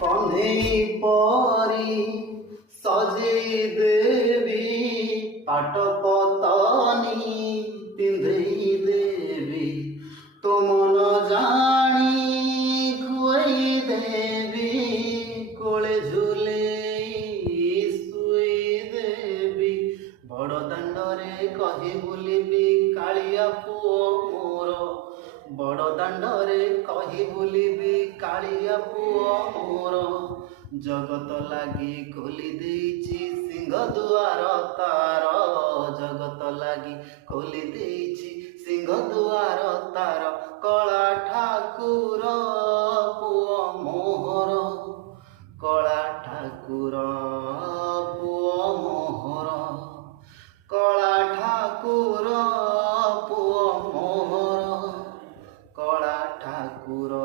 କହ୍ନେଇ ପରି ସଜେଇ ଦେବି, ପାଟ ପତନି ପିନ୍ଧେଇ ଦେବି, ତୋ ମନ ଜାଣି ଖୁଆଇ ଦେବି, କୋଳେ ଝୁଲେଇ ଶୁଇ ଦେବି। ବଡ଼ ଦାଣ୍ଡରେ କହି ବୁଲିବି କାଳିଆ ପୁଅ ମୋର, ବଡ଼ ଦାଣ୍ଡରେ କହି ବୁଲିବି କାଳିଆ ପୁଅ ମୋର। ଜଗତ ଲାଗି ଖୋଲି ଦେଇଛି ସିଂହ ଦୁଆର ତାର, ଜଗତ ଲାଗି ଖୋଲି ଦେଇଛି ସିଂହ ଦୁଆର ତାର। କଳା ଠାକୁର ପୁଅ ମୋହର, କଳା ଠାକୁର ପୁଅ ମୋହର, କଳା ଠାକୁର ପୁଅ ମୋହର, କଳା ଠାକୁର